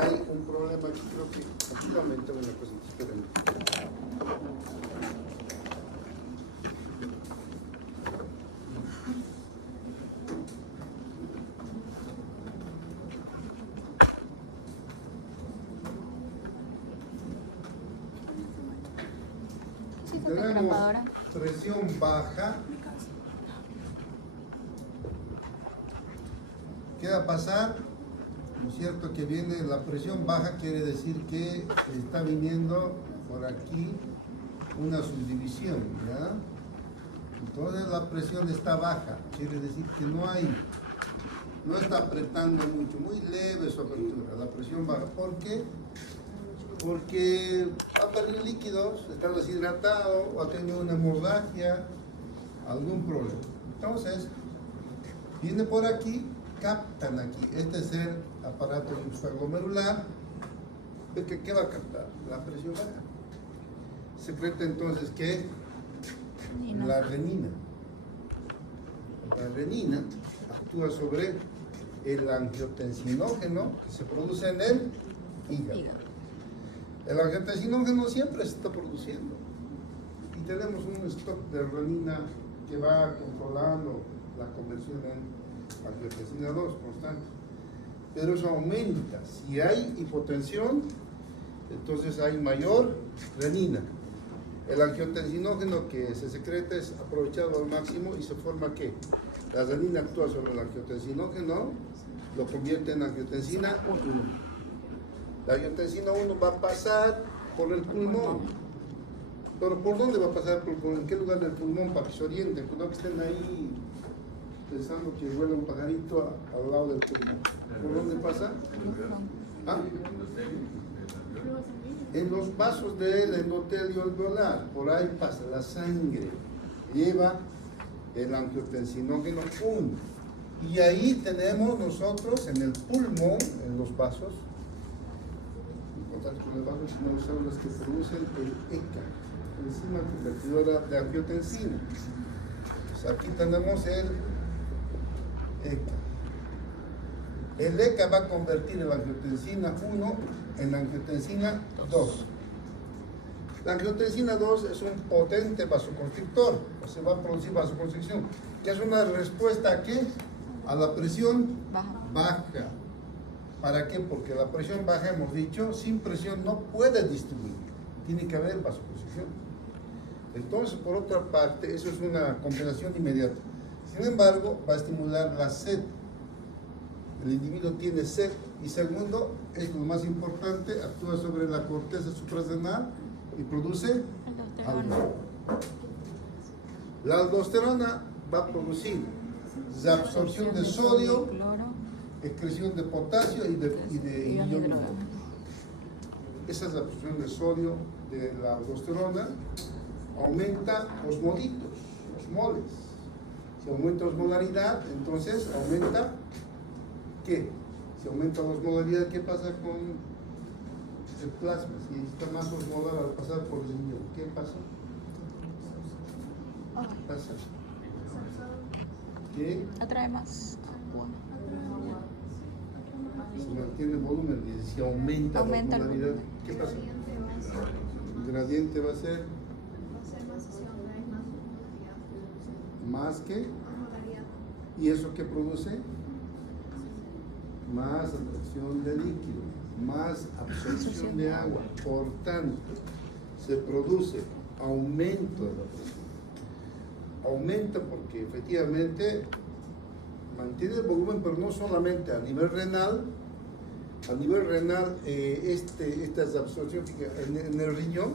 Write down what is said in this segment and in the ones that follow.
hay un problema aquí, creo que efectivamente una cosa diferente. Tenemos presión baja. ¿Qué va a pasar? ¿No es cierto? Que viene la presión baja, quiere decir que está viniendo por aquí una subdivisión, ¿ya? Entonces la presión está baja, quiere decir que no está apretando mucho, muy leve su apertura, la presión baja. ¿Por qué? Porque ha perdido líquidos, está deshidratado o ha tenido una hemorragia, algún problema. Entonces, viene por aquí, captan aquí. Este es el aparato glomerular. ¿Qué va a captar? La presión baja. Secreta entonces, ¿qué? La renina. La renina actúa sobre el angiotensinógeno que se produce en el hígado. El angiotensinógeno siempre se está produciendo y tenemos un stock de renina que va controlando la conversión en angiotensina 2 constante, pero eso aumenta. Si hay hipotensión, entonces hay mayor renina. El angiotensinógeno que se secreta es aprovechado al máximo y se forma ¿qué? La renina actúa sobre el angiotensinógeno, lo convierte en angiotensina 1. La angiotensina 1 va a pasar por el pulmón. ¿Pero por dónde va a pasar por el pulmón? ¿En qué lugar del pulmón? Para que se orienten, no que estén ahí pensando que vuela un pajarito al lado del pulmón. ¿Por dónde pasa? ¿Ah? En los vasos del endotelio alveolar, por ahí pasa la sangre, lleva el angiotensinógeno 1. Y ahí tenemos nosotros en el pulmón, en los vasos, con el vaso, no son las que producen el ECA, enzima convertidora de angiotensina. Pues aquí tenemos el ECA. El ECA va a convertir la angiotensina 1 en angiotensina 2. La angiotensina 2 es un potente vasoconstrictor, o se va a producir vasoconstricción, que es una respuesta ¿a qué? A la presión baja. ¿Para qué? Porque la presión baja, hemos dicho, sin presión no puede distribuir. Tiene que haber vasoconstricción. Entonces, por otra parte, eso es una compensación inmediata. Sin embargo, va a estimular la sed. El individuo tiene sed. Y segundo, es lo más importante, actúa sobre la corteza suprarrenal y produce aldosterona. La aldosterona va a producir la absorción de sodio, excreción de potasio y de iones. Esa es la absorción de sodio de la aldosterona. Aumenta osmolitos, osmoles. Si aumenta osmolaridad, entonces aumenta ¿qué? Si aumenta la osmolaridad, ¿qué pasa con el plasma? Si está más osmolar al pasar por el riñón, ¿qué pasa? ¿Qué? Atrae más agua. Se mantiene el volumen y si aumenta la osmolaridad, ¿qué pasa? El gradiente va a ser más que, ¿y eso qué produce? Más atracción de líquido, más absorción de agua. Por tanto, se produce aumento de la presión. Aumenta porque efectivamente mantiene el volumen, pero no solamente a nivel renal. A nivel renal, esta absorción en el riñón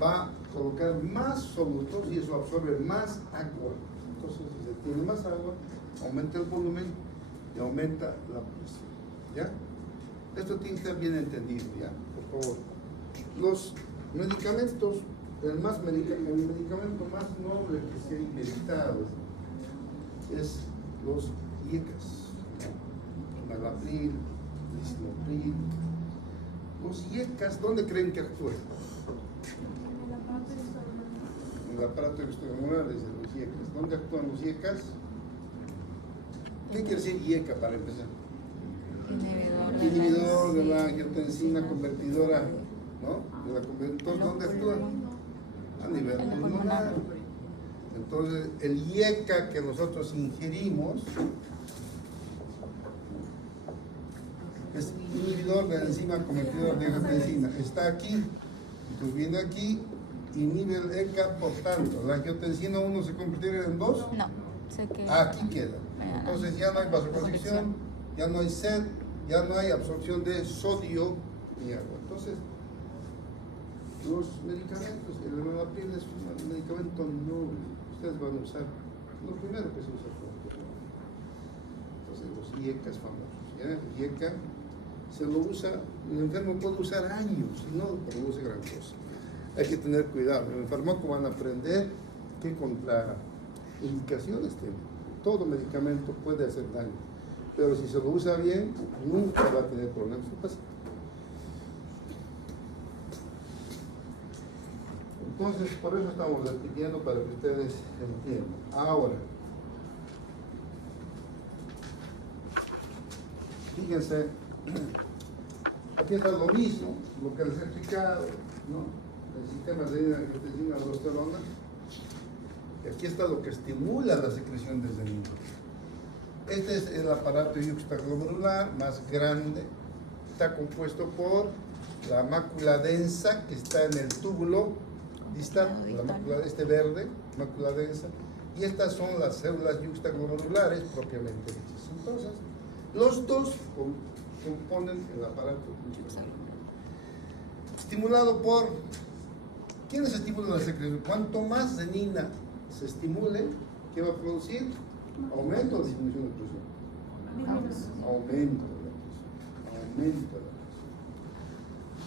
va a colocar más solutos y eso absorbe más agua. Entonces, si se tiene más agua, aumenta el volumen y aumenta la presión. ¿Ya? Esto tiene que estar bien entendido, ¿ya? Por favor. Los medicamentos, el medicamento más noble que se ha inventado es los IECAS. Enalapril, lisinopril. Los IECAS, ¿dónde creen que actúan? En el aparato extracelular de los IECAS. ¿Dónde actúan los IECAS? ¿Qué quiere decir IECA para empezar? Inhibidor de la angiotensina convertidora, ¿no? De la entonces, ¿dónde actúa? A nivel pulmonar. Entonces, el IECA que nosotros ingerimos es inhibidor de la enzima convertidora de angiotensina. Está aquí, entonces viene aquí, inhibe el ECA, por tanto, la angiotensina 1 se convertirá en 2. No, se queda. Aquí queda. Entonces ya no hay vasoconstricción, ya no hay sed, ya no hay absorción de sodio ni agua. Entonces, los medicamentos, el Enalapril es un medicamento noble. Ustedes van a usar lo primero que se usa por entonces los IECAs famosos. ¿Ya? IECA se lo usa, el enfermo puede usar años y no produce gran cosa. Hay que tener cuidado. En el farmaco van a aprender que contraindicaciones tiene. Todo medicamento puede hacer daño, pero si se lo usa bien, nunca va a tener problemas. Entonces, por eso estamos repitiendo para que ustedes entiendan. Ahora, fíjense, aquí está lo mismo, lo que les he explicado, ¿no? El sistema de angiotensina aldosterona. Y aquí está lo que estimula la secreción de adenina. Este es el aparato yuxtaglomerular más grande. Está compuesto por la mácula densa que está en el túbulo distal, la mácula verde, mácula densa, y estas son las células yuxtaglomerulares propiamente dichas. Entonces, los dos componen el aparato yuxtaglomerular. Estimulado por, ¿quiénes estimulan la secreción? Cuanto más adenina se estimule, ¿qué va a producir? Aumento o disminución de presión. Aumento de la presión. Aumento de la presión.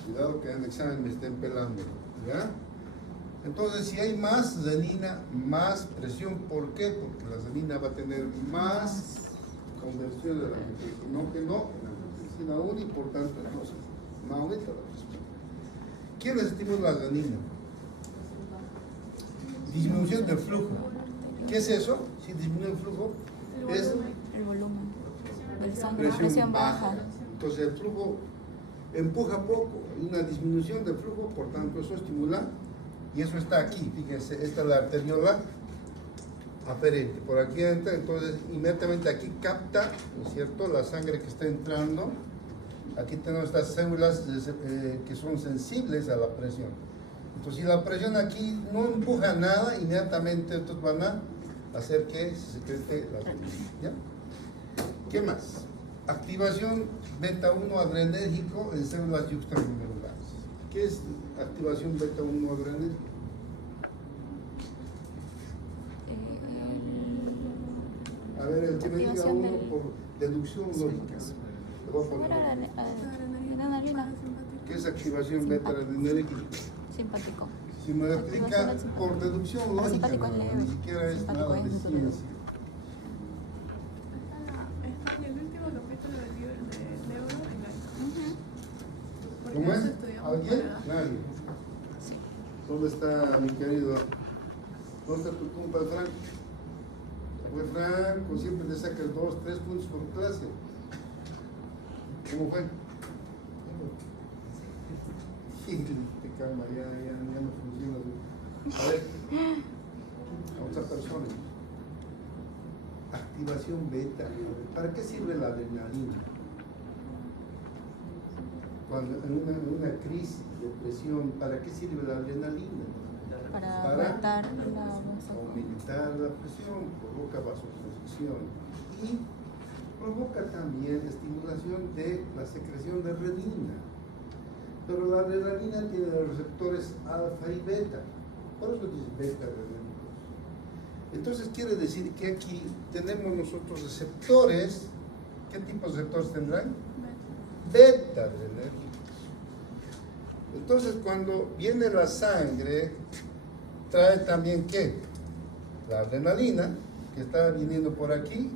Cuidado que en el examen me estén pelando, ¿ya? Entonces, si hay más adenina, más presión. ¿Por qué? Porque la adenina va a tener más conversión de la angiotensina. No que no, en la angiotensina 1 y por tanto, entonces, no aumenta la presión. ¿Quiénes estimulan la adenina? Disminución del flujo. ¿Qué es eso? Si disminuye el flujo, es el volumen del sangre, presión baja. Entonces el flujo empuja poco, hay una disminución del flujo, por tanto eso estimula, y eso está aquí, fíjense, esta es la arteriola aferente, por aquí entra, entonces inmediatamente aquí capta, ¿no es cierto?, la sangre que está entrando. Aquí tenemos estas células que son sensibles a la presión. Entonces, si la presión aquí no empuja nada, inmediatamente estos van a hacer que se secrete la adenina. ¿Ya? ¿Qué más? Activación beta-1 adrenérgico en células yuxtaglomerulares. ¿Qué es activación beta-1 adrenérgico? A ver, el que me diga uno por deducción lógica. Le voy a poner. Adrenalina. ¿Qué es activación beta-adrenérgica? Simpático. Si me lo explica por deducción lógica, ni siquiera es nada de ciencia. Está en el último capítulo del libro de Neuro. ¿Cómo es? ¿Alguien? Nadie. Sí. ¿Dónde está mi querido? ¿Dónde está tu compa Frank? Fue Franco, siempre le sacas 2, 3 puntos por clase. ¿Cómo fue? Te calma, ya no funciona. A ver, a otra persona. Activación beta. ¿Para qué sirve la adrenalina? Cuando en una crisis, depresión, ¿para qué sirve la adrenalina? Para aumentar la presión, provoca vasoconstricción y provoca también estimulación de la secreción de renina. Pero la adrenalina tiene los receptores alfa y beta, por eso dice beta adrenérgicos. Entonces quiere decir que aquí tenemos nosotros receptores. ¿Qué tipo de receptores tendrán? Beta adrenérgicos. Entonces cuando viene la sangre, trae también ¿qué? La adrenalina, que está viniendo por aquí,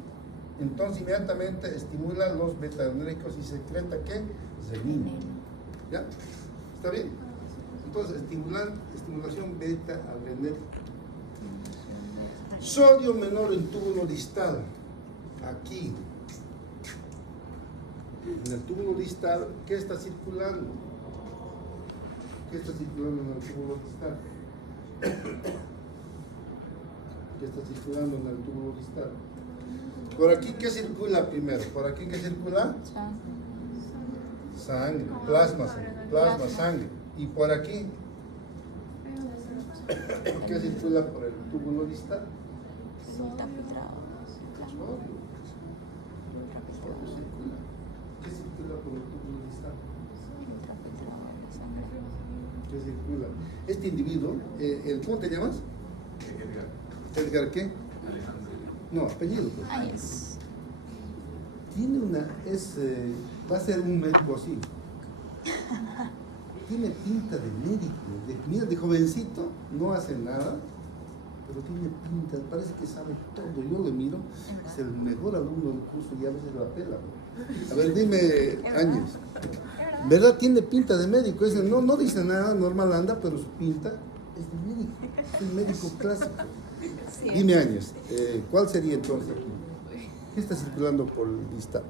entonces inmediatamente estimula los beta-adrenérgicos y secreta ¿qué? Renina. ¿Ya? ¿Está bien? Entonces, estimulación beta-adrenérgica. Sodio menor en túbulo distal, aquí. En el túbulo distal, ¿qué está circulando? ¿Qué está circulando en el túbulo distal? ¿Qué está circulando en el túbulo distal? Por aquí, ¿qué circula primero? ¿Por aquí qué circula? Sangre, plasma, sangre. ¿Y por aquí? ¿Qué circula por el túbulo distal? Sodio. Circula. ¿Qué circula por el túbulo distal? ¿Qué circula? Este individuo, ¿cómo te llamas? Edgar, ¿qué? No, apellido. Pues. Áñez. Tiene va a ser un médico así. Tiene pinta de médico. Mira, de jovencito, no hace nada, pero tiene pinta, parece que sabe todo. Yo lo miro, es el mejor alumno del curso y a veces la pela. A ver, dime, Áñez. ¿Verdad? Tiene pinta de médico. No dice nada, normal anda, pero su pinta es de médico. Es un médico clásico. Sí. Dime, Áñez, ¿cuál sería entonces aquí? ¿Qué está circulando por el distal?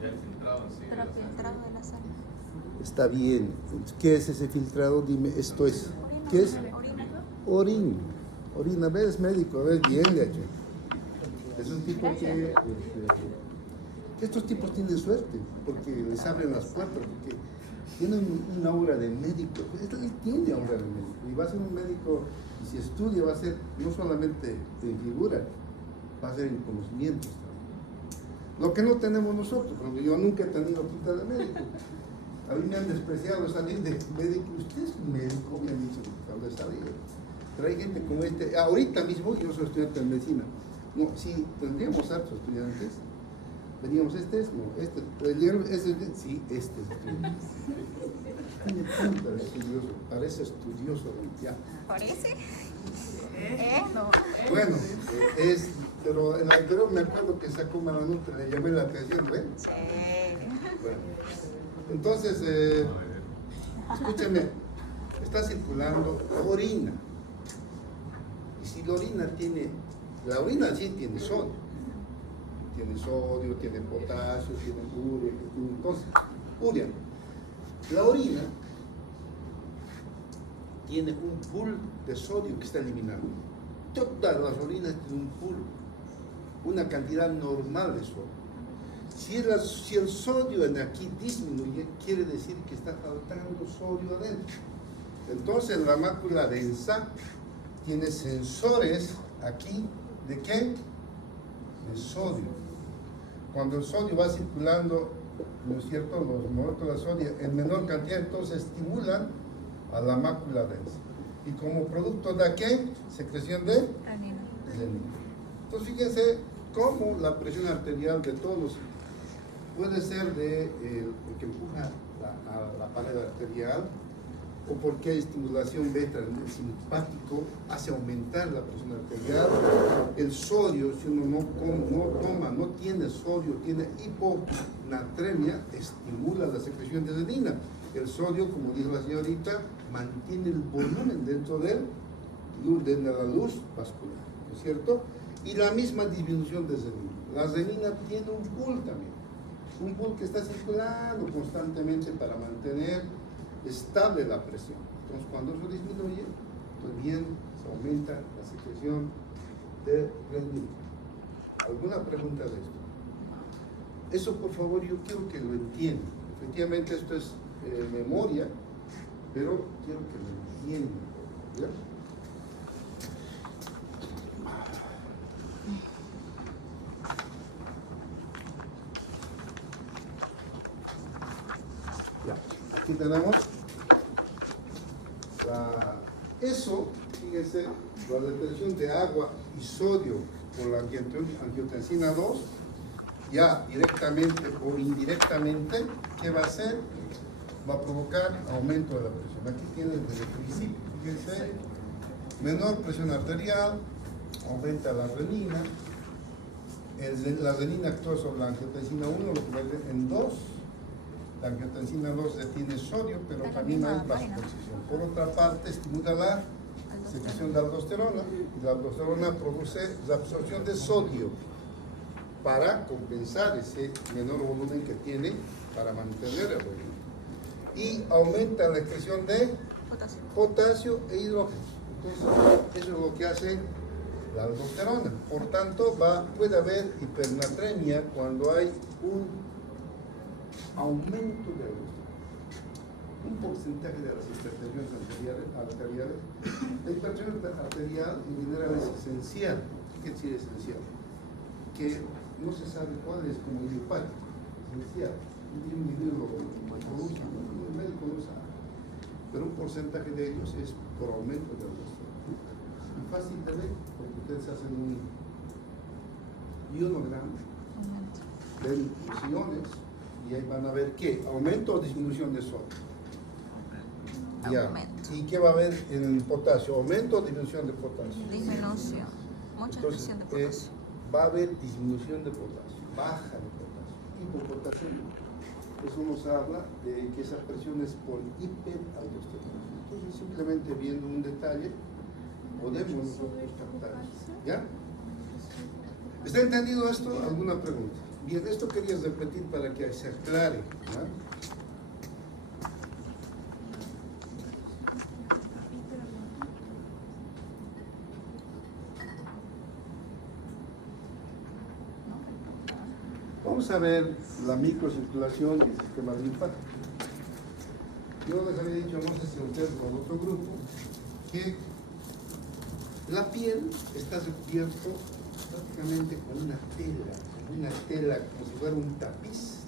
Pero filtrado de la sangre. Está bien. ¿Qué es ese filtrado? Dime, esto es. ¿Qué es? Orina. Orina, ¿ves, médico? ¿Ves? Bien, de hecho. Es un tipo que... estos tipos tienen suerte, porque les abren las puertas, porque tienen un aura de médico. Él tiene aura de médico. Y va a ser un médico, y si estudia, va a ser no solamente en figura, va a ser en conocimientos también. Lo que no tenemos nosotros, porque yo nunca he tenido pinta de médico. A mí me han despreciado salir de médico. Usted es un médico, me han dicho, cuando he salido. Pero hay gente como este. Ahorita mismo yo soy estudiante de medicina. No, si tendríamos hartos estudiantes, veníamos, sí, este es estudiante. Tiene pinta de estudioso, parece estudioso. Ya. ¿Parece? No. Bueno, pero en la anterior me acuerdo que sacó mala nota, le llamé la atención, ¿ven? Sí. Bueno, entonces, escúcheme, está circulando orina. Y si la orina sí tiene sodio. Tiene sodio, tiene potasio, tiene urea, entonces, urea. La orina tiene un pool de sodio que está eliminando. Todas las orinas tienen un pool, una cantidad normal de sodio. Si el sodio en aquí disminuye, quiere decir que está faltando sodio adentro. Entonces la mácula densa tiene sensores aquí, ¿de qué? De sodio. Cuando el sodio va circulando, ¿no es cierto?, los moléculas de sodio en menor cantidad, entonces estimulan a la mácula densa. Y como producto de qué? Secreción de Renina. renina. Entonces fíjense cómo la presión arterial de todos puede ser porque empuja la pared arterial, o porque hay estimulación beta en el simpático, hace aumentar la presión arterial. El sodio, si uno no tiene sodio, tiene hiponatremia, estimula la secreción de renina. El sodio, como dijo la señorita, mantiene el volumen dentro de la luz vascular, ¿no es cierto? Y la misma disminución de renina. La renina tiene un pool también, un pool que está circulando constantemente para mantener estable la presión. Entonces, cuando eso disminuye, pues bien, se aumenta la secreción de renina. ¿Alguna pregunta de esto? Eso, por favor, yo quiero que lo entiendan. Efectivamente, esto es memoria, pero quiero que lo entiendan. ¿Ya? Aquí tenemos eso, fíjense, la retención de agua y sodio por la angiotensina 2, ya directamente o indirectamente, ¿qué va a hacer? Va a provocar aumento de la presión. Aquí tienen desde el principio, fíjense, menor presión arterial, aumenta la renina, la renina actúa sobre la angiotensina 1, lo convierte en 2. La angiotensina 2 tiene sodio, pero también hay vasoconstricción. Por otra parte, estimula la secreción de aldosterona, y la aldosterona produce la absorción de sodio. para compensar ese menor volumen que tiene para mantener el volumen. Y aumenta la excreción de potasio e hidrógeno. Entonces, eso es lo que hace la aldosterona. Por tanto, puede haber hipernatremia cuando hay un aumento de aldosterona. Un porcentaje de las hipertensiones arteriales. La hipertensión arterial en general es esencial. ¿Qué quiere decir esencial? Que no se sabe cuál es como idiopático. Esencial. Un individuo lo produce, el médico no sabe. Pero un porcentaje de ellos es por aumento de aldosterona. Y fácil de ver, porque ustedes hacen un ionograma, ven los iones, y ahí van a ver qué, aumento o disminución de sodio. Ya. Aumento. ¿Y qué va a haber en el potasio? ¿Aumento o disminución de potasio? Disminución. Mucha Entonces, expresión de potasio. va a haber disminución de potasio, baja de potasio, hipopotasio. Eso nos habla de que esa presión es por hiperaldosterona. Entonces, simplemente viendo un detalle, podemos nosotros captar. ¿Ya? ¿Está entendido esto? ¿Alguna pregunta? Bien, esto quería repetir para que se aclare. ¿Ya? Vamos a ver la microcirculación y el sistema linfático. Yo les había dicho, no sé si ustedes o el otro grupo, que la piel está recubierto prácticamente con una tela, como si fuera un tapiz.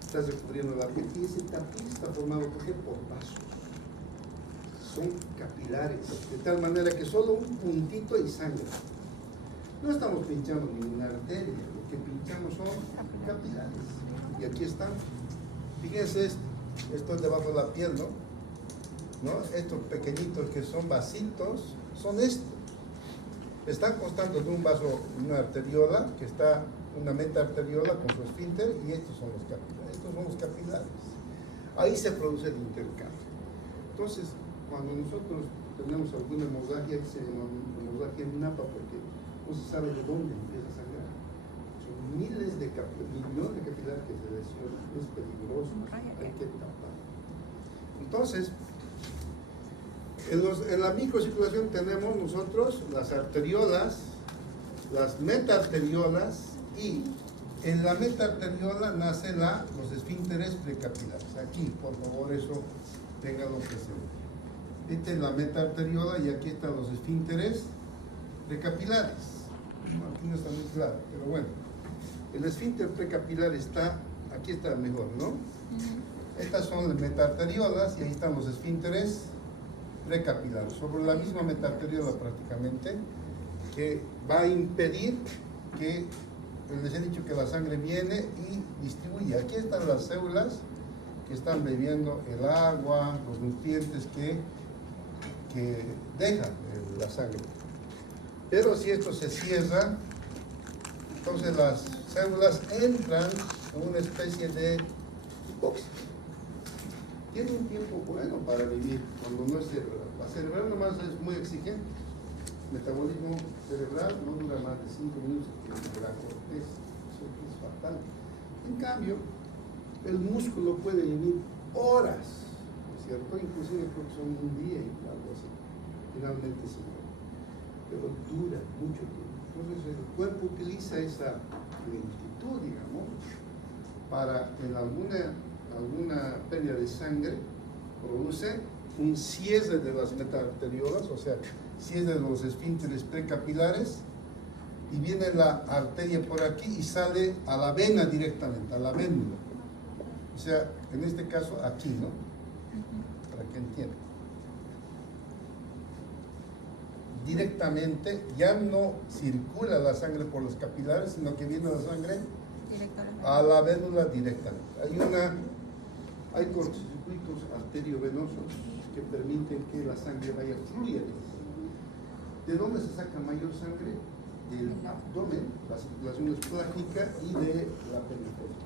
Estás recubriendo la piel y ese tapiz está formado ¿por qué? Por vasos. Son capilares, de tal manera que solo un puntito y sangre. No estamos pinchando ninguna arteria, lo que pinchamos son capilares. Y aquí están. Fíjense esto es debajo de la piel, ¿no? Estos pequeñitos que son vasitos, son estos. Están constando de un vaso, una arteriola, que está una metaarteriola con su esfínter, y estos son los capilares. Estos son los capilares. Ahí se produce el intercambio. Entonces, cuando nosotros tenemos alguna hemorragia, se llama hemorragia en napa, porque no se sabe de dónde empieza a sangrar. Son millones de capilares que se lesionan. Es peligroso. Hay que tapar. Entonces, en la microcirculación tenemos nosotros las arteriolas, las metaarteriolas, y en la metaarteriola nacen los esfínteres precapilares. Aquí, por favor, eso ténganlo presente. Esta es la metaarteriola y aquí están los esfínteres precapilares. Aquí no está muy claro, pero bueno. El esfínter precapilar está, aquí está mejor, ¿no? Estas son las metaarteriolas y ahí están los esfínteres precapilares. Sobre la misma metaarteriola prácticamente, que va a impedir que, les he dicho que la sangre viene y distribuye. Aquí están las células que están bebiendo el agua, los nutrientes que deja la sangre. Pero si esto se cierra, entonces las células entran en una especie de hipoxia. Tiene un tiempo bueno para vivir cuando no es cerebral. La cerebral nomás es muy exigente. Metabolismo cerebral no dura más de 5 minutos en la corteza. Eso es fatal. En cambio, el músculo puede vivir horas, ¿no es cierto? Inclusive creo que son un día y algo así. Finalmente se muere. Pero dura mucho tiempo. Entonces el cuerpo utiliza esa lentitud, digamos, para en alguna pérdida de sangre produce un cierre de las metaarteriolas, o sea, cierre de los esfínteres precapilares, y viene la arteria por aquí y sale a la vena directamente, a la vénula. O sea, en este caso aquí, ¿no? Para que entiendan. Directamente ya no circula la sangre por los capilares, sino que viene la sangre a la vénula directamente. Hay cortocircuitos arteriovenosos que permiten que la sangre vaya fluyendo. ¿De dónde se saca mayor sangre? Del abdomen, la circulación es plática, y de la periferia.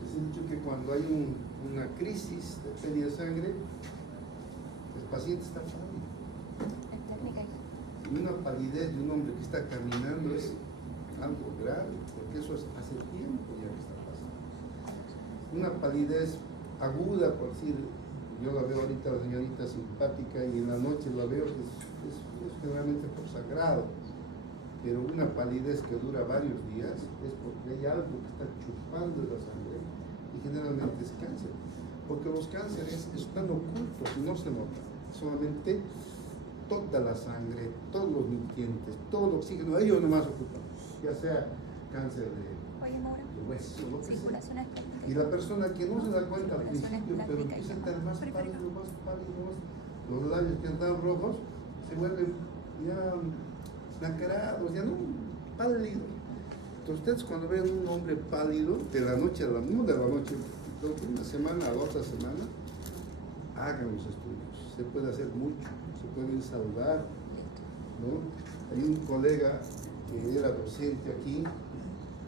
Les he dicho que cuando hay una crisis de pérdida de sangre, el paciente está pálido. Y una palidez de un hombre que está caminando es algo grave, porque eso es hace tiempo ya que está pasando. Una palidez aguda, por decir, yo la veo ahorita la señorita simpática y en la noche la veo, es generalmente por sagrado, pero una palidez que dura varios días es porque hay algo que está chupando de la sangre y generalmente es cáncer, porque los cánceres están ocultos y no se notan, solamente toda la sangre, todos los nutrientes, todo el oxígeno, ellos nomás ocupan, ya sea cáncer de hueso, lo que sea. Y la persona que no se da cuenta al principio, pero empieza a estar más pálido, los labios que están rojos, se vuelven ya nacarados, ya no, pálido. Entonces ustedes cuando ven un hombre pálido, de la noche a la, no de la noche, de una semana a otra semana, hagan los estudios, se puede hacer mucho, se pueden salvar, ¿no? Hay un colega que era docente aquí,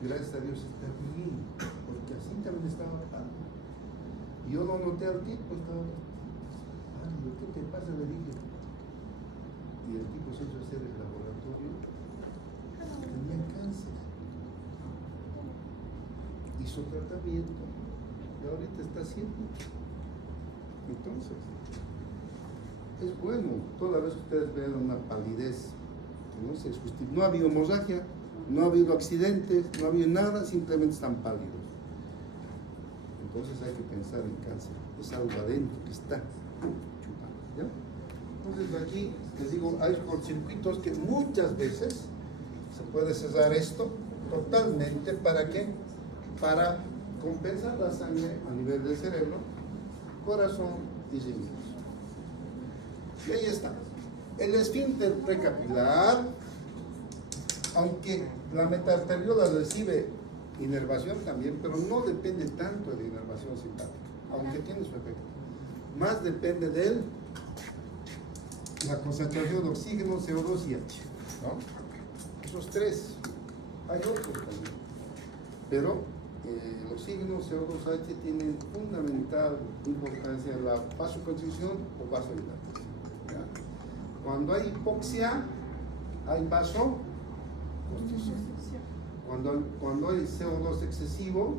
gracias a Dios está bien, porque así también estaba pálido. Y yo lo noté al tipo, estaba pálido, ¿qué te pasa? Le dije. Y el tipo se hizo hacer el laboratorio, tenía cáncer. Hizo tratamiento y ahorita está haciendo. Entonces, es bueno, toda vez que ustedes vean una palidez que no se justifica, no ha habido hemorragia, no ha habido accidentes, no ha habido nada, simplemente están pálidos. Entonces hay que pensar en cáncer, es algo adentro que está chupando, ¿ya? Entonces aquí les digo, hay cortocircuitos que muchas veces se puede cerrar esto totalmente, ¿para qué? Para compensar la sangre a nivel del cerebro, corazón y riñones. Y ahí está. El esfínter precapilar, aunque la metaarteriola recibe inervación también, pero no depende tanto de la inervación simpática, aunque tiene su efecto. Más depende de la concentración de oxígeno, CO2 y H, ¿no? Esos tres. Hay otros también. Pero el oxígeno, CO2, H tienen fundamental importancia en la vasoconstricción o vasodilatación. ¿Ya? Cuando hay hipoxia, hay vasoconstricción. Cuando hay CO2 excesivo,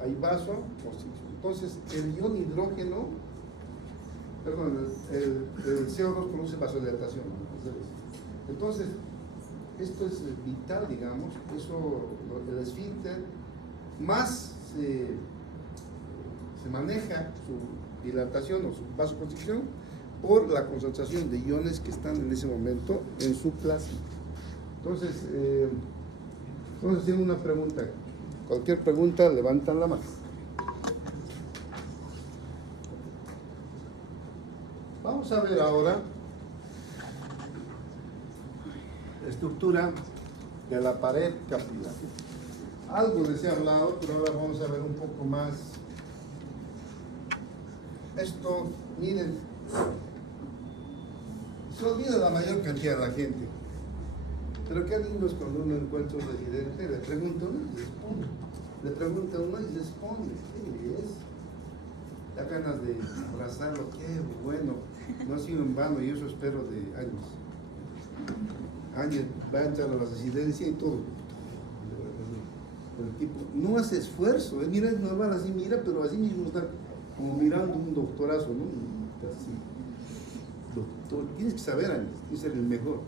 hay vasoconstricción. Entonces, el ion hidrógeno, perdón, el CO2 produce vasodilatación, ¿no? Entonces, esto es vital, digamos, eso, el esfínter, más se maneja su dilatación o su vasoconstricción por la concentración de iones que están en ese momento en su plasma. Entonces, vamos a hacer una pregunta. Cualquier pregunta, levantan la mano. Vamos a ver ahora la estructura de la pared capilar. Algo les he hablado, pero ahora vamos a ver un poco más. Esto, miren, se olvida la mayor cantidad de la gente. Pero qué lindo es cuando uno encuentra un residente, le pregunta uno y responde. Le pregunta uno y responde. ¿Qué es? Da ganas de abrazarlo, qué bueno. No ha sido en vano y eso espero de años. Años va a entrar a la residencia y todo. El tipo no hace esfuerzo, mira, es normal, así mira, pero así mismo está como mirando un doctorazo, ¿no? Así. Doctor, tienes que saber, tienes que ser el mejor.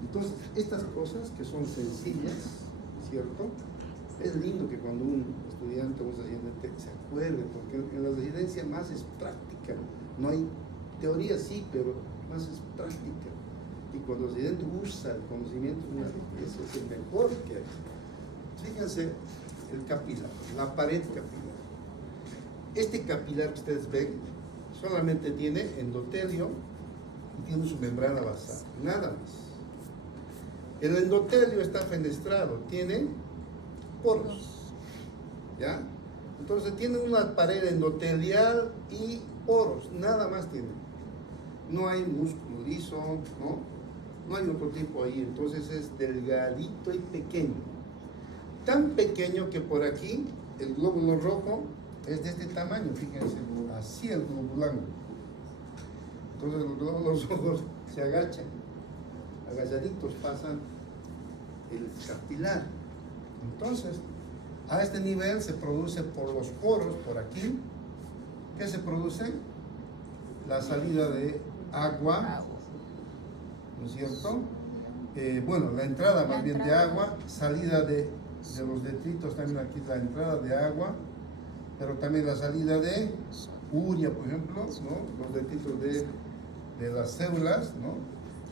Entonces, estas cosas que son sencillas, ¿cierto? Es lindo que cuando un estudiante o un residente se acuerde, porque en la residencia más es práctica, no hay teoría, sí, pero más es práctica. Y cuando el residente usa el conocimiento, ese es el mejor que hay. Fíjense el capilar, la pared capilar. Este capilar que ustedes ven solamente tiene endotelio y tiene su membrana basal, nada más. El endotelio está fenestrado, tiene poros, ¿ya? Entonces tiene una pared endotelial y poros, nada más tiene. No hay músculo liso, no hay otro tipo ahí, entonces es delgadito y pequeño. Tan pequeño que por aquí el glóbulo rojo es de este tamaño, fíjense, así el glóbulo blanco. Entonces los glóbulos rojos se agachan, agachaditos pasan el capilar. Entonces, a este nivel se produce por los poros, por aquí. ¿Qué se produce? La salida de agua, ¿no es cierto? Bueno, la entrada más bien de agua, salida de los detritos, también aquí la entrada de agua, pero también la salida de urea, por ejemplo, ¿no? Los detritos de las células, ¿no?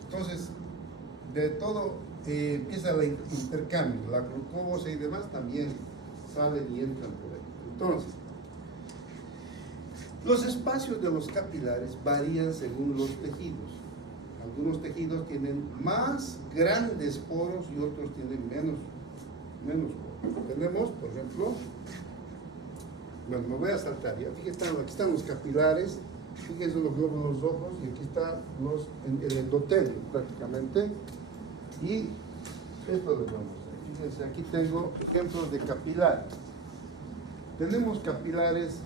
Entonces, de todo empieza el intercambio, la glucosa y demás también salen y entran por ahí. Entonces, los espacios de los capilares varían según los tejidos. Algunos tejidos tienen más grandes poros y otros tienen menos poros. Tenemos, por ejemplo, bueno, me voy a saltar ya. Fíjense, aquí están los capilares, fíjense los glóbulos rojos y aquí está el endotelio prácticamente. Y esto lo vamos a ver. Fíjense, aquí tengo ejemplos de capilares. Tenemos capilares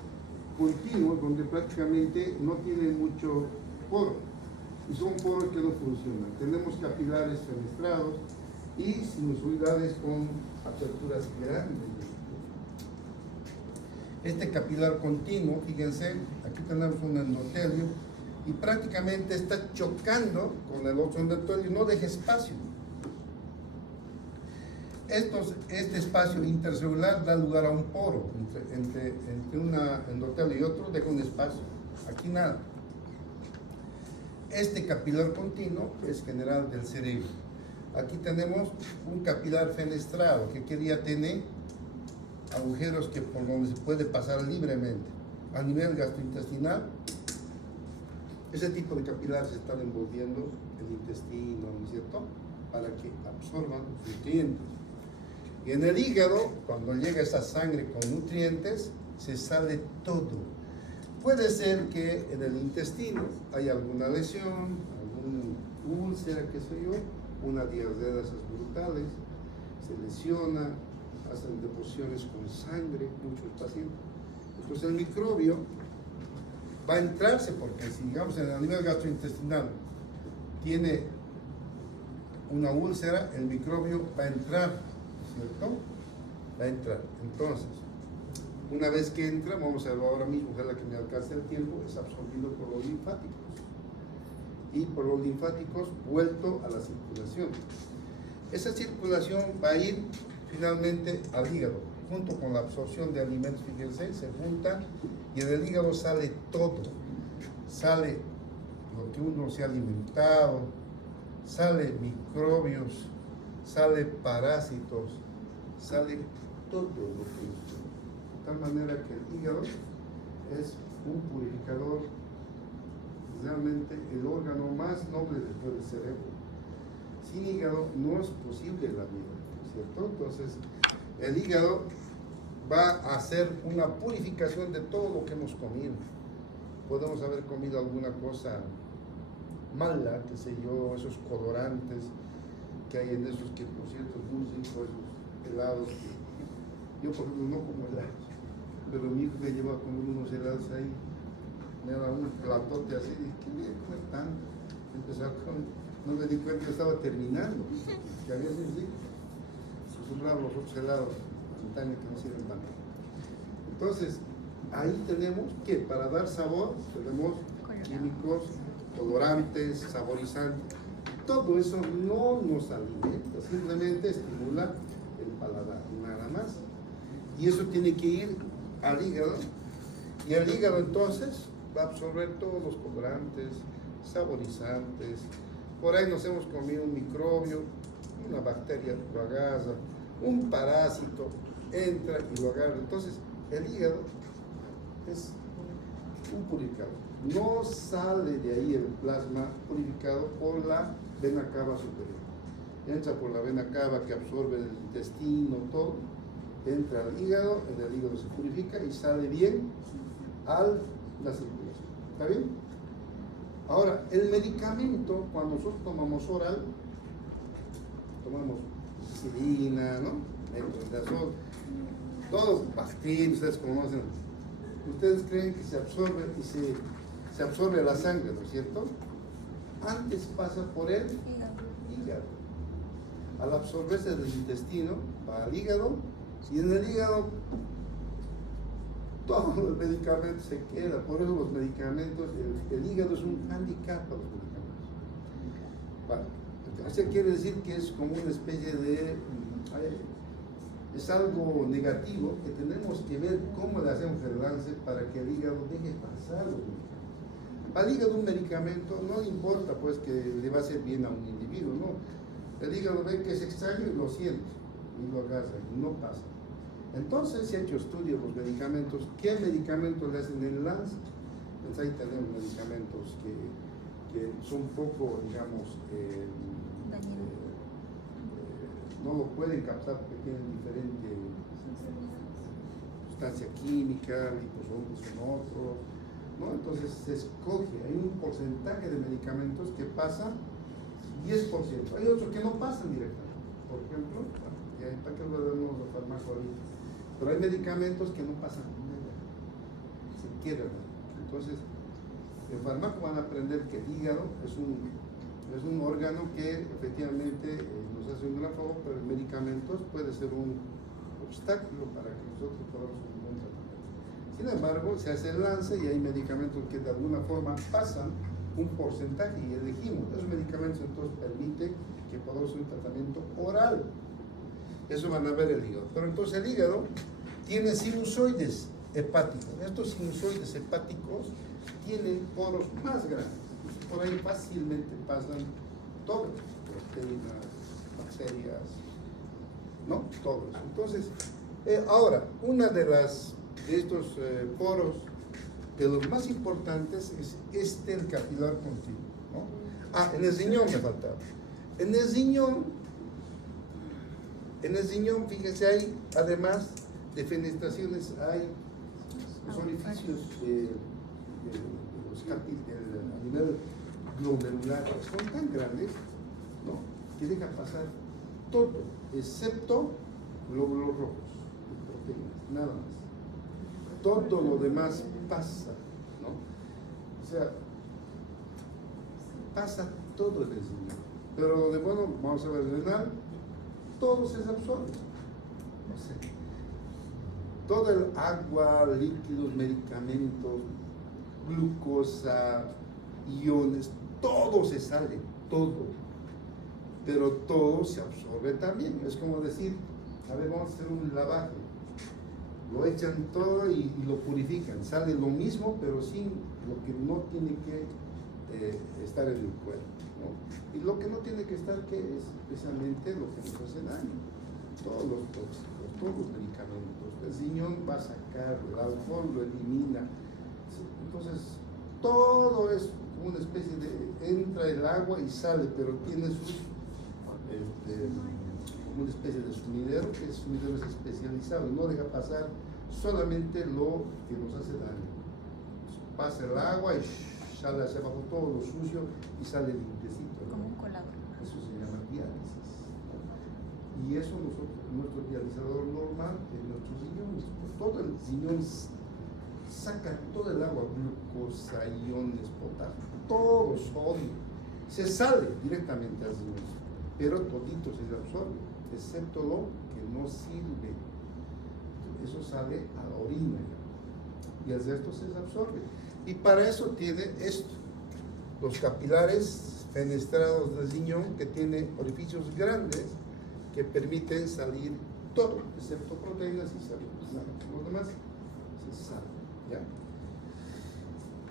continuos donde prácticamente no tienen mucho poro y son poros que no funcionan. Tenemos capilares fenestrados y sinusoidales con aperturas grandes. Este capilar continuo, fíjense, aquí tenemos un endotelio y prácticamente está chocando con el otro endotelio y no deja espacio. Este espacio intercelular da lugar a un poro entre un endotelio y otro, deja un espacio. Aquí nada. Este capilar continuo es general del cerebro. Aquí tenemos un capilar fenestrado que quería tener agujeros por donde se puede pasar libremente. A nivel gastrointestinal, ese tipo de capilares están envolviendo el intestino, ¿no es cierto?, para que absorban los nutrientes. Y en el hígado, cuando llega esa sangre con nutrientes, se sale todo. Puede ser que en el intestino haya alguna lesión, alguna úlcera, qué sé yo, una diarrea de esas brutales, se lesiona, hacen deposiciones con sangre, muchos pacientes. Entonces el microbio va a entrarse, porque si digamos en el nivel gastrointestinal tiene una úlcera, el microbio va a entrar, ¿cierto? Va a entrar. Entonces, una vez que entra, vamos a verlo ahora mismo, ojalá que me alcance el tiempo, es absorbido por los linfáticos. Y por los linfáticos vuelto a la circulación. Esa circulación va a ir finalmente al hígado, junto con la absorción de alimentos, fíjense, se junta y en el hígado sale todo. Sale lo que uno se ha alimentado, sale microbios, sale parásitos, sale todo lo que uno. De tal manera que el hígado es un purificador, realmente el órgano más noble después del cerebro. Sin hígado no es posible la vida, ¿cierto? Entonces, el hígado va a hacer una purificación de todo lo que hemos comido. Podemos haber comido alguna cosa mala, qué sé yo, esos colorantes que hay en esos, que por cierto es muy rico, esos helados. Yo, por ejemplo, no como helados, pero mi hijo me lleva a comer unos helados ahí, me da un platote así, y dije, ¿qué voy a comer tanto? Empecé a comer, no me di cuenta que estaba terminando, que había sido rico. Susurraba los otros helados, antaño que no sirven tanto. Entonces, ahí tenemos que para dar sabor, tenemos químicos, colorantes, saborizantes. Todo eso no nos alimenta, simplemente estimula el paladar, nada más. Y eso tiene que ir al hígado, y el hígado entonces va a absorber todos los colorantes, saborizantes. Por ahí nos hemos comido un microbio, una bacteria lo agarra, un parásito entra y lo agarra. Entonces, el hígado es un purificador. No sale de ahí el plasma purificado por la vena cava superior. Entra por la vena cava que absorbe el intestino, todo. Entra al hígado, en el hígado se purifica y sale bien a la circulación. ¿Está bien? Ahora, el medicamento, cuando nosotros tomamos oral, tomamos aspirina, ¿no? Metronidazol, todos pastillas, ustedes conocen. Ustedes creen que se absorbe y se absorbe la sangre, ¿no es cierto? Antes pasa por el hígado. Al absorberse del intestino, va al hígado, y en el hígado todos los medicamentos se quedan. Por eso los medicamentos, el hígado es un handicap para los medicamentos. Vale. Eso quiere decir que es como una especie de, es algo negativo que tenemos que ver cómo le hacemos el lance para que el hígado deje pasar los medicamentos. Al hígado un medicamento no le importa pues que le va a hacer bien a un individuo, no. El hígado ve que es extraño y lo siente y lo agarra y no pasa. Entonces se ha hecho estudios de los medicamentos, qué medicamentos le hacen el lance. Pues ahí tenemos medicamentos que son poco, digamos, no lo pueden captar porque tienen diferente sustancia química, liposomas son otros, ¿no? Entonces se escoge, hay un porcentaje de medicamentos que pasan 10%, hay otros que no pasan directamente. Por ejemplo, ¿para qué lo damos a farmacia ahorita? Pero hay medicamentos que no pasan nada, se quedan. Entonces, en farmacia van a aprender que el hígado es un órgano que efectivamente nos hace un gran favor, pero el medicamentos puede ser un obstáculo para que nosotros podamos un buen tratamiento. Sin embargo, se hace el lance y hay medicamentos que de alguna forma pasan un porcentaje y elegimos. Esos medicamentos entonces permiten que podamos hacer un tratamiento oral. Eso van a ver el hígado. Pero entonces el hígado tiene sinusoides hepáticos. Estos sinusoides hepáticos tienen poros más grandes. Por ahí fácilmente pasan todo, proteínas, bacterias, ¿no? Todo eso. Entonces, ahora, una de estos poros, de los más importantes, es el capilar continuo, ¿no? En el riñón me faltaba. En el riñón, fíjense, hay, además de fenestraciones, hay los orificios de los capilares a nivel glomerular, son tan grandes, ¿no?, que dejan pasar todo, excepto glóbulos rojos, proteínas, nada más. Todo lo demás pasa, ¿no? O sea, pasa todo el riñón. Pero lo de bueno, vamos a ver, el renal, todo se absorbe. No sé. Todo el agua, líquidos, medicamentos, glucosa, iones, todo se sale, todo. Pero todo se absorbe también. Es como decir, a ver, vamos a hacer un lavaje. Lo echan todo y lo purifican. Sale lo mismo, pero sin lo que no tiene que estar en el cuerpo, ¿no? Y lo que no tiene que estar, que es precisamente lo que nos hace daño. Todos los tóxicos, todos los medicamentos. El riñón va a sacar, el alcohol lo elimina. Entonces, todo es como una especie de, entra el agua y sale, pero tiene sus, como una especie de sumidero, que es sumidero especializado, y no deja pasar solamente lo que nos hace daño. Pasa el agua y sale hacia abajo todo lo sucio y sale limpiecito, ¿no? Como un colador. Eso se llama diálisis. Y eso nuestro dializador normal en nuestros riñones. Todo el riñón saca todo el agua, glucosa, iones, potasio, todo sodio. Se sale directamente al riñón, pero todito se absorbe, excepto lo que no sirve. Eso sale a la orina y el resto se absorbe. Y para eso tiene esto, los capilares fenestrados del riñón, que tiene orificios grandes que permiten salir todo, excepto proteínas y saliva. Los demás se salen, ¿ya?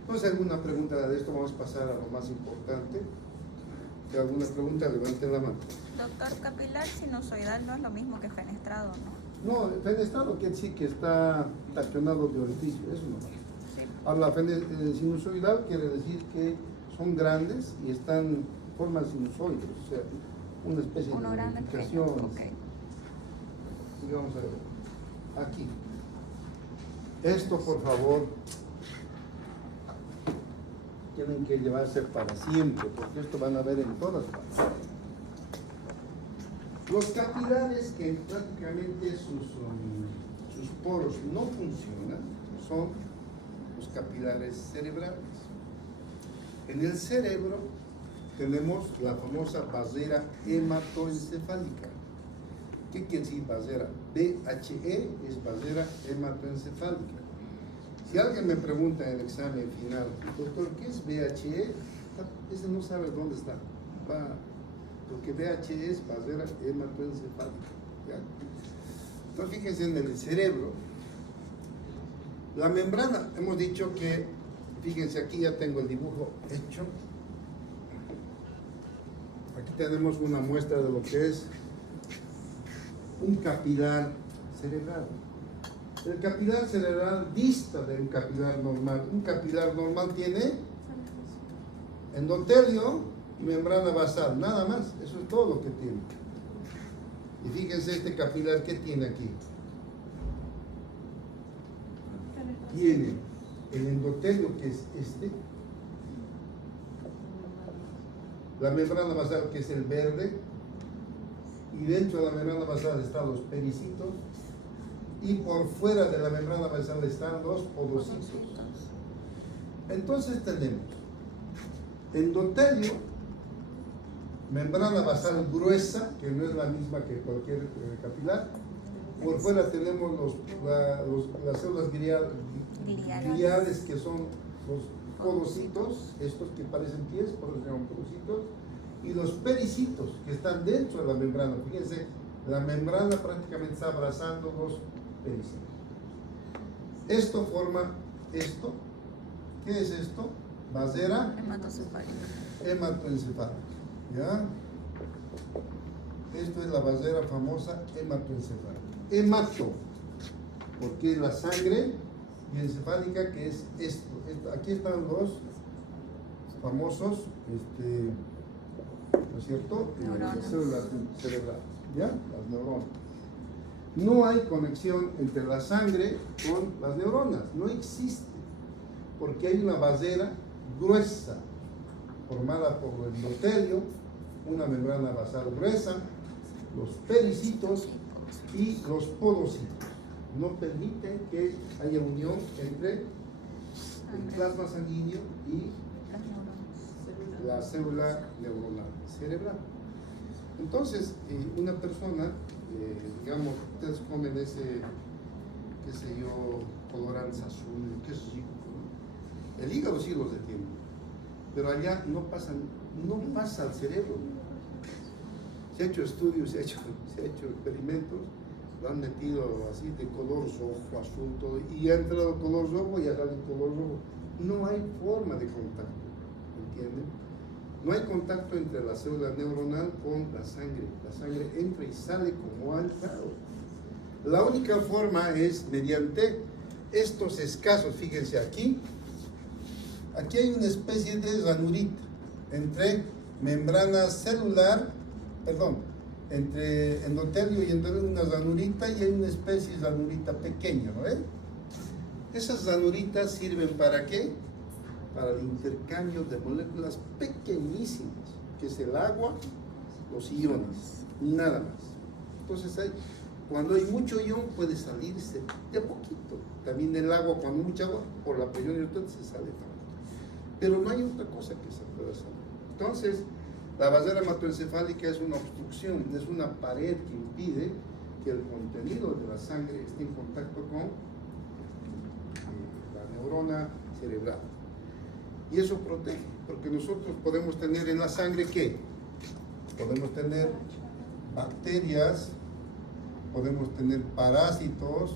Entonces, ¿alguna pregunta de esto? Vamos a pasar a lo más importante. ¿Hay alguna pregunta? Levanten la mano. Doctor, capilar sinusoidal no es lo mismo que fenestrado, ¿no? No, el fenestrado quiere decir que está taponado de orificio, eso no. Sí. Ahora, sinusoidal quiere decir que son grandes y están en forma sinusoide, o sea, una especie Uno de grande, ramificación. pequeño, ok. Y vamos a ver, aquí. Esto, por favor, tienen que llevarse para siempre, porque esto van a ver en todas partes. Los capilares que prácticamente sus poros no funcionan son los capilares cerebrales. En el cerebro tenemos la famosa barrera hematoencefálica. ¿Qué quiere decir vasera? BHE es vasera hematoencefálica. Si alguien me pregunta en el examen final, doctor, ¿qué es BHE? Ese no sabe dónde está. Porque BHE es vasera hematoencefálica. ¿Ya? Entonces, fíjense en el cerebro. La membrana, hemos dicho que, fíjense, aquí ya tengo el dibujo hecho. Aquí tenemos una muestra de lo que es un capilar cerebral. El capilar cerebral dista de un capilar normal. Un capilar normal tiene endotelio y membrana basal, nada más. Eso es todo lo que tiene. Y fíjense este capilar, ¿qué tiene aquí? Tiene el endotelio, que es este, la membrana basal, que es el verde, y dentro de la membrana basal están los pericitos, y por fuera de la membrana basal están los podocitos. Entonces tenemos endotelio, membrana basal gruesa, que no es la misma que cualquier capilar. Por fuera tenemos las células gliales, que son los podocitos, estos que parecen pies, por eso se llaman podocitos, y los pericitos, que están dentro de la membrana. Fíjense, la membrana prácticamente está abrazando los pericitos. Esto forma esto. ¿Qué es esto? Vasera hematoencefálica. ¿Ya? Esto es la vasera famosa hematoencefálica. Hemato, porque es la sangre, y encefálica, que es esto. Aquí están los famosos, ¿no es cierto? Las células cerebrales, ¿ya? Las neuronas. No hay conexión entre la sangre con las neuronas, no existe, porque hay una vasera gruesa formada por el endotelio, una membrana basal gruesa, los pericitos y los podocitos. No permiten que haya unión entre el plasma sanguíneo y la célula neuronal cerebral. Entonces, una persona, digamos, ustedes comen ese, qué sé yo, colorantes azul, qué sé yo, ¿no? El hígado sí los detiene, pero allá no pasa al cerebro. Se ha hecho estudios, se ha hecho experimentos, lo han metido así de color rojo, azul, todo, y ha entrado color rojo y ha salido color rojo. No hay forma de contacto, ¿entienden? No hay contacto entre la célula neuronal con la sangre. La sangre entra y sale como ha entrado. La única forma es mediante estos escasos, fíjense aquí hay una especie de ranurita entre membrana celular, entre endotelio y endotelio, una ranurita, y hay una especie de ranurita pequeña, ¿no ven? Esas ranuritas sirven ¿para qué? Para el intercambio de moléculas pequeñísimas, que es el agua, los iones, nada más. Entonces cuando hay mucho ion puede salirse de a poquito. También el agua, cuando hay mucha agua, por la presión iónica se sale también. Pero no hay otra cosa que se pueda salir. Entonces, la vasera hematoencefálica es una obstrucción, es una pared que impide que el contenido de la sangre esté en contacto con la neurona cerebral. Y eso protege, porque nosotros podemos tener en la sangre, ¿qué? Podemos tener bacterias, podemos tener parásitos,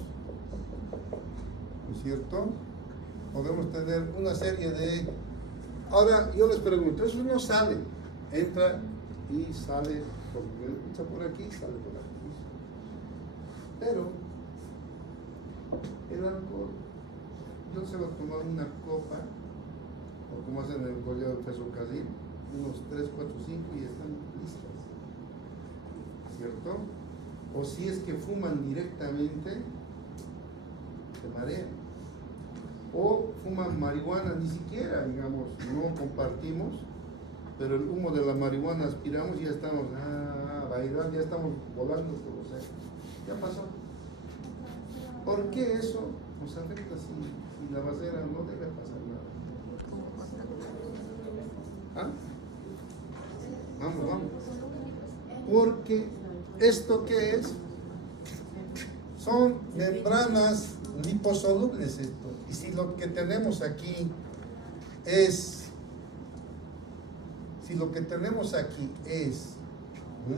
¿no es cierto? Podemos tener una serie de... Ahora, yo les pregunto, eso no sale, entra y sale, entra por aquí, sale por aquí. Pero, el alcohol, yo se va a tomar una copa, o como hacen en el collado de peso casi, unos 3, 4, 5 y están listas, ¿cierto? O si es que fuman directamente, se marean. O fuman marihuana, ni siquiera, digamos, no compartimos, pero el humo de la marihuana aspiramos y ya estamos, bailar, ya estamos volando por los aires. Ya pasó. ¿Por qué eso nos afecta si la vasera no debe pasar nada? ¿Ah? Vamos. Porque esto, ¿qué es? Son membranas liposolubles esto. Y si lo que tenemos aquí es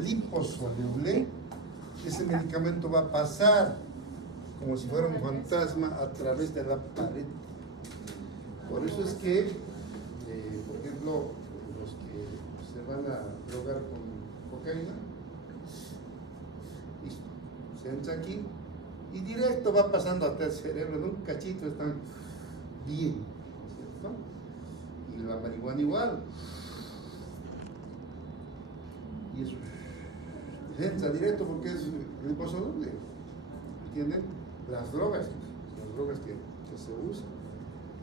liposoluble, ese medicamento va a pasar como si fuera un fantasma a través de la pared. Por eso es que, por ejemplo, los que se van a drogar con cocaína, listo, se entra aquí y directo va pasando hasta el cerebro, en un cachito están bien, ¿cierto? Y la marihuana igual. Y eso entra directo porque es liposoluble, ¿entienden? Las drogas que se usan,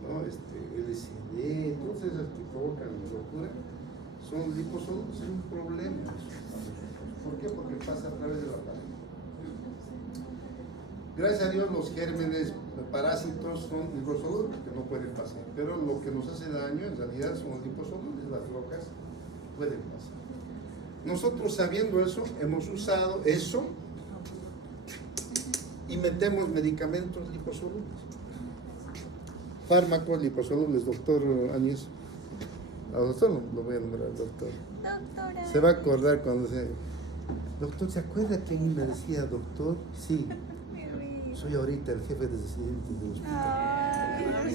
¿no? LSD, todas esas que provocan locura, son liposolubles, es un problema. ¿Por qué? Porque pasa a través de la pared. Gracias a Dios los gérmenes parásitos son liposolubles, que no pueden pasar, pero lo que nos hace daño en realidad son los liposolubles, las drogas pueden pasar. Nosotros, sabiendo eso, hemos usado eso y metemos medicamentos liposolubles, fármacos liposolubles. Doctor Áñez, al doctor lo voy a nombrar, doctor. Doctora. Se va a acordar cuando se... Doctor, ¿se acuerda que a mí me decía doctor? Sí, soy ahorita el jefe de residentes del hospital.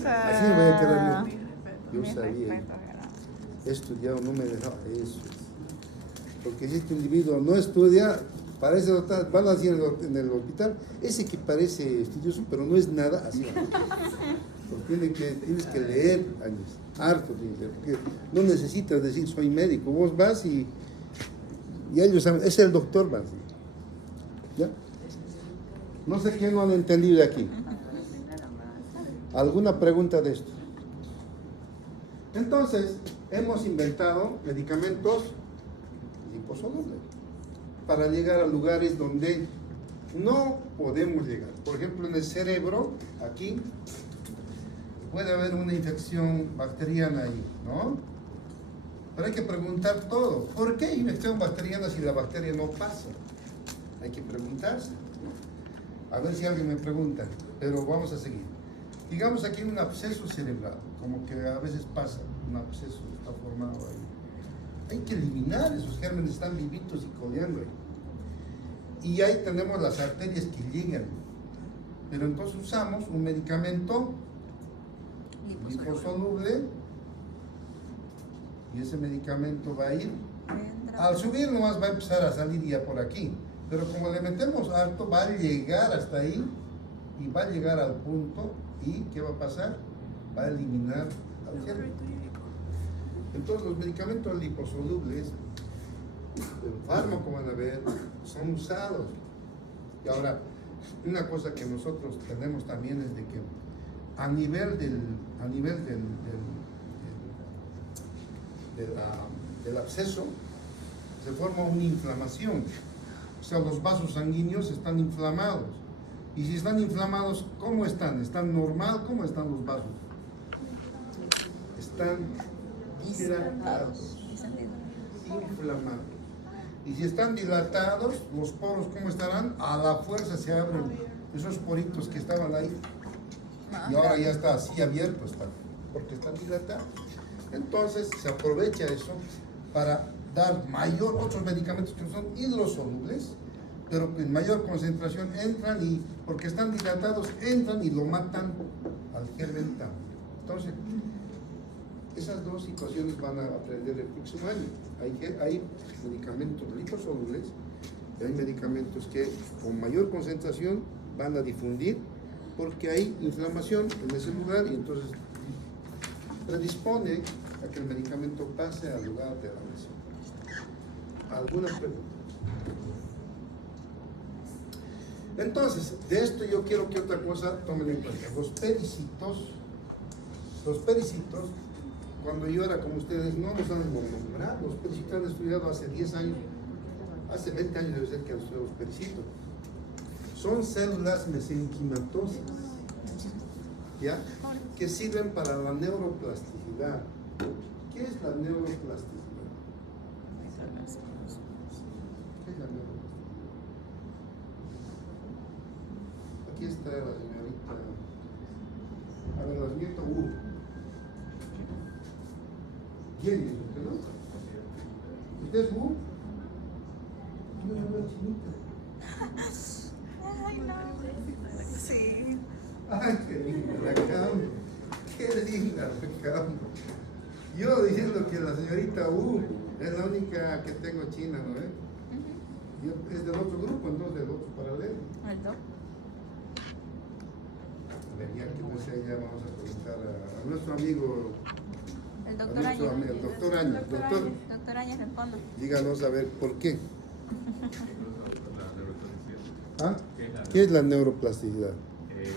Así me voy a quedar yo. Yo sabía, he estudiado, no me dejaba eso. Porque si este individuo no estudia, parece doctor, van a decir en el hospital, ese que parece estudioso, pero no es nada, así va. Porque tienes que leer, años, harto, porque no necesitas decir soy médico, vos vas y ellos saben, es el doctor, vas. ¿Ya? No sé qué no han entendido de aquí. ¿Alguna pregunta de esto? Entonces, hemos inventado medicamentos liposolubles para llegar a lugares donde no podemos llegar. Por ejemplo, en el cerebro, aquí, puede haber una infección bacteriana ahí, ¿no? Pero hay que preguntar todo. ¿Por qué infección bacteriana si la bacteria no pasa? Hay que preguntarse, ¿no? A ver si alguien me pregunta, pero vamos a seguir. Digamos aquí un absceso cerebral, como que a veces pasa, un absceso está formado ahí. Hay que eliminar esos gérmenes, están vivitos y coleando ahí. Y ahí tenemos las arterias que llegan. Pero entonces usamos un medicamento liposoluble y ese medicamento va a ir. Al subir nomás va a empezar a salir ya por aquí. Pero como le metemos harto, va a llegar hasta ahí y va a llegar al punto. ¿Y qué va a pasar? Va a eliminar al germen. Entonces los medicamentos liposolubles, el fármaco van a ver, son usados. Y ahora, una cosa que nosotros tenemos también es de que a nivel del absceso se forma una inflamación. O sea, los vasos sanguíneos están inflamados. Y si están inflamados, ¿cómo están? ¿Están normal? ¿Cómo están los vasos? Están dilatados, inflamados. Y si están dilatados, los poros, ¿cómo estarán? A la fuerza se abren esos poritos que estaban ahí. Y ahora ya está así abierto, porque están dilatados. Entonces se aprovecha eso para dar otros medicamentos que son hidrosolubles, pero en mayor concentración entran y, porque están dilatados, entran y lo matan al germen también. Entonces, esas dos situaciones van a aprender el próximo año. Hay medicamentos liposolubles y hay medicamentos que con mayor concentración van a difundir porque hay inflamación en ese lugar y entonces predispone a que el medicamento pase al lugar de la lesión. ¿Alguna pregunta? Entonces, de esto yo quiero que otra cosa tomen en cuenta. Los pericitos, cuando yo era como ustedes, no los han nombrado. Los pericitos han estudiado hace 10 años, hace 20 años debe ser que han estudiado los pericitos. Son células mesenquimatosas, ¿ya? Que sirven para la neuroplasticidad. ¿Qué es la neuroplasticidad? ¿Qué es la neuroplasticidad? Aquí está la señorita. A ver, la señorita ¿Quién es usted, no? ¿Usted es Yo le veo chinita. Ay, no. Sí. Ay, qué linda la cama. Qué linda la cama. Yo diciendo que la señorita es la única que tengo china, ¿no? Es del otro grupo, entonces del otro paralelo. El doc. A ver, ya que no sé, ya vamos a preguntar a nuestro amigo, El a doctor nuestro Áñez. amigo, el doctor Áñez. Doctor, Doctor Áñez, responda. díganos a ver por qué. ¿Ah? ¿Qué es la ¿Qué es la neuroplasticidad? Es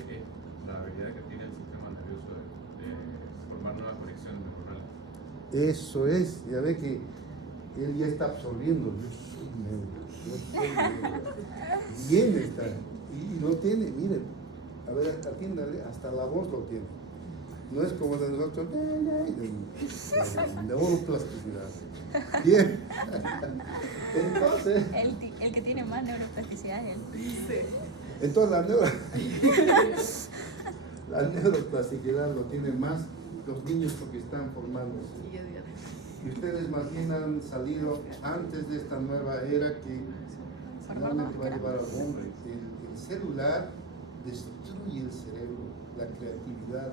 la habilidad que tiene el sistema nervioso de formar nuevas conexiones neuronales. Eso es, ya ve que él ya está absorbiendo. Yo soy neuro. Bien está. Y lo tiene, miren. A ver, atiéndale, hasta la voz lo tiene. No es como de nosotros, neuroplasticidad. Bien. Entonces, El que tiene más neuroplasticidad es él. entonces la neuroplasticidad lo tienen más los niños porque están formándose. Y ustedes más bien han salido antes de esta nueva era que finalmente va a llevar al hombre. El celular destruye el cerebro, la creatividad.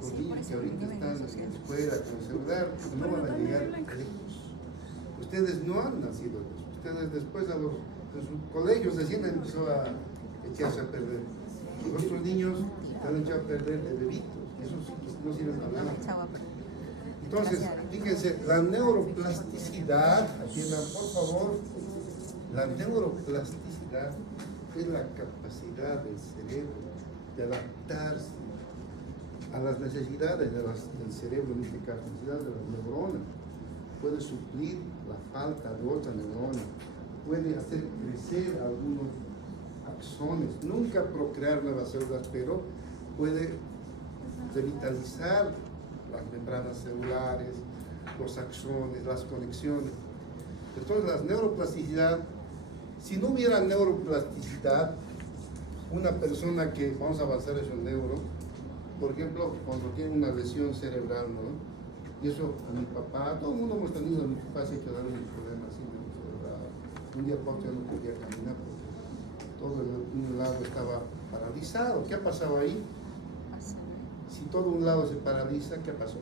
Los niños que ahorita están en la escuela con el celular no van a llegar lejos. Ustedes no han nacido de eso. Ustedes después en sus colegios recién empezó a echarse a perder. Nuestros niños se han echado a perder de bebitos. Esos no sirven para nada. Entonces, fíjense, la neuroplasticidad, atiendan por favor, la neuroplasticidad es la capacidad del cerebro de adaptarse a las necesidades del cerebro, en este caso, necesidades de las neuronas. Puede suplir la falta de otra neurona, puede hacer crecer algunos axones, nunca procrear nuevas células, pero puede revitalizar las membranas celulares, los axones, las conexiones. Entonces la neuroplasticidad, si no hubiera neuroplasticidad, una persona que, vamos a avanzar eso en neuro, por ejemplo, cuando tiene una lesión cerebral, ¿no? Y eso a mi papá, todo el mundo hemos tenido, a mi papá se quedaron un problema así de cerebral. Un día para otro ya no podía caminar porque todo un lado estaba paralizado. ¿Qué ha pasado ahí? Si todo un lado se paraliza, ¿qué pasó?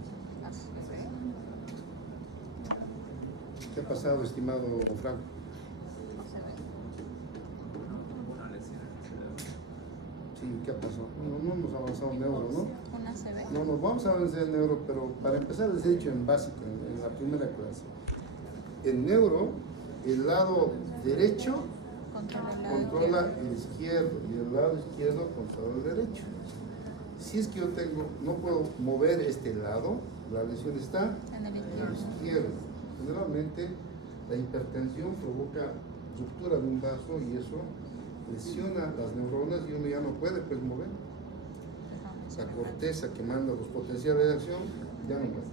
¿Qué ha pasado, estimado Franco? Sí, ¿qué pasó? No hemos avanzado en neuro, ¿no? Una CB. No, nos vamos a avanzar en neuro, pero para empezar les he dicho en básico, en la primera clase. En neuro, el lado derecho controla el izquierdo y el lado izquierdo controla el derecho. Si es que yo no puedo mover este lado, la lesión está En el en el izquierdo. Generalmente la hipertensión provoca ruptura de un vaso y eso lesiona las neuronas y uno ya no puede pues mover. La corteza que manda los potenciales de acción ya no puede.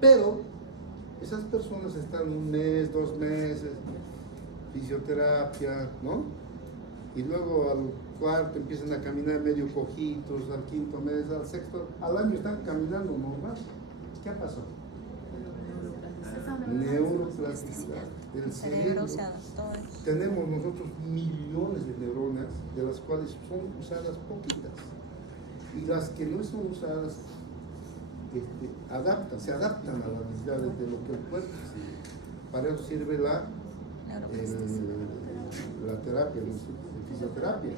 Pero esas personas están 1 mes, 2 meses, fisioterapia, ¿no? Y luego al cuarto empiezan a caminar medio cojitos, al 5.º mes, al 6.º, al año están caminando normal. ¿Qué ha pasado? Neuroplasticidad del cerebro. Se adaptó. Tenemos nosotros millones de neuronas, de las cuales son usadas poquitas. Y las que no son usadas se adaptan a las necesidades de lo que el cuerpo sirve. Para eso sirve la terapia, la fisioterapia.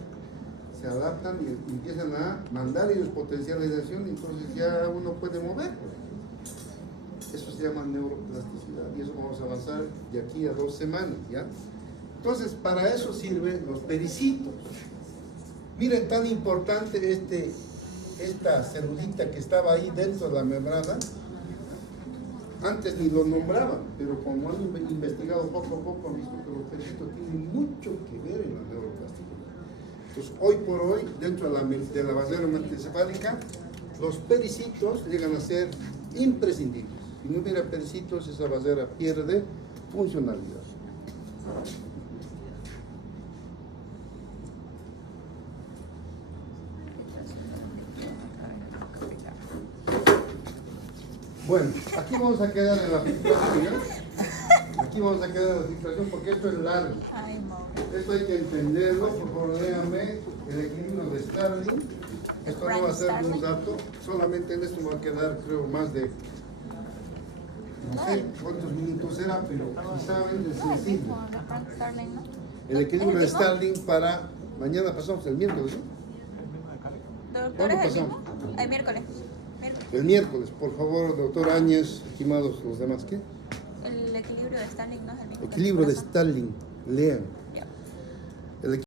Se adaptan y empiezan a mandar ellos potenciales de acción y entonces ya uno puede mover. Eso se llama neuroplasticidad y eso vamos a avanzar de aquí a 2 semanas, ¿ya? Entonces, para eso sirven los pericitos. Miren, tan importante esta celulita que estaba ahí dentro de la membrana. Antes ni lo nombraban, pero como han investigado poco a poco, han visto que los pericitos tienen mucho que ver en la neuroplasticidad. Entonces, hoy por hoy, dentro de la vasera mesencefálica, los pericitos llegan a ser imprescindibles. Si no hubiera pericitos, esa vasera pierde funcionalidad. Bueno, aquí vamos a quedar en la situación. Aquí vamos a quedar en la situación porque esto es largo. Ay, pobre. Esto hay que entenderlo, por favor, léame el equilibrio de Starling. Esto no va a ser un dato, solamente en esto me va a quedar, creo, más de, no sé cuántos minutos será, pero si saben, es sencillo. Frank Starling, ¿no? El equilibrio de Starling para mañana pasamos el miércoles, ¿no? ¿Doctor ¿Cuándo es el pasamos? mismo? El miércoles. El miércoles, por favor, doctor Áñez, estimados los demás, ¿qué? El equilibrio de Starling no es el mismo. Equilibrio de Starling, lean.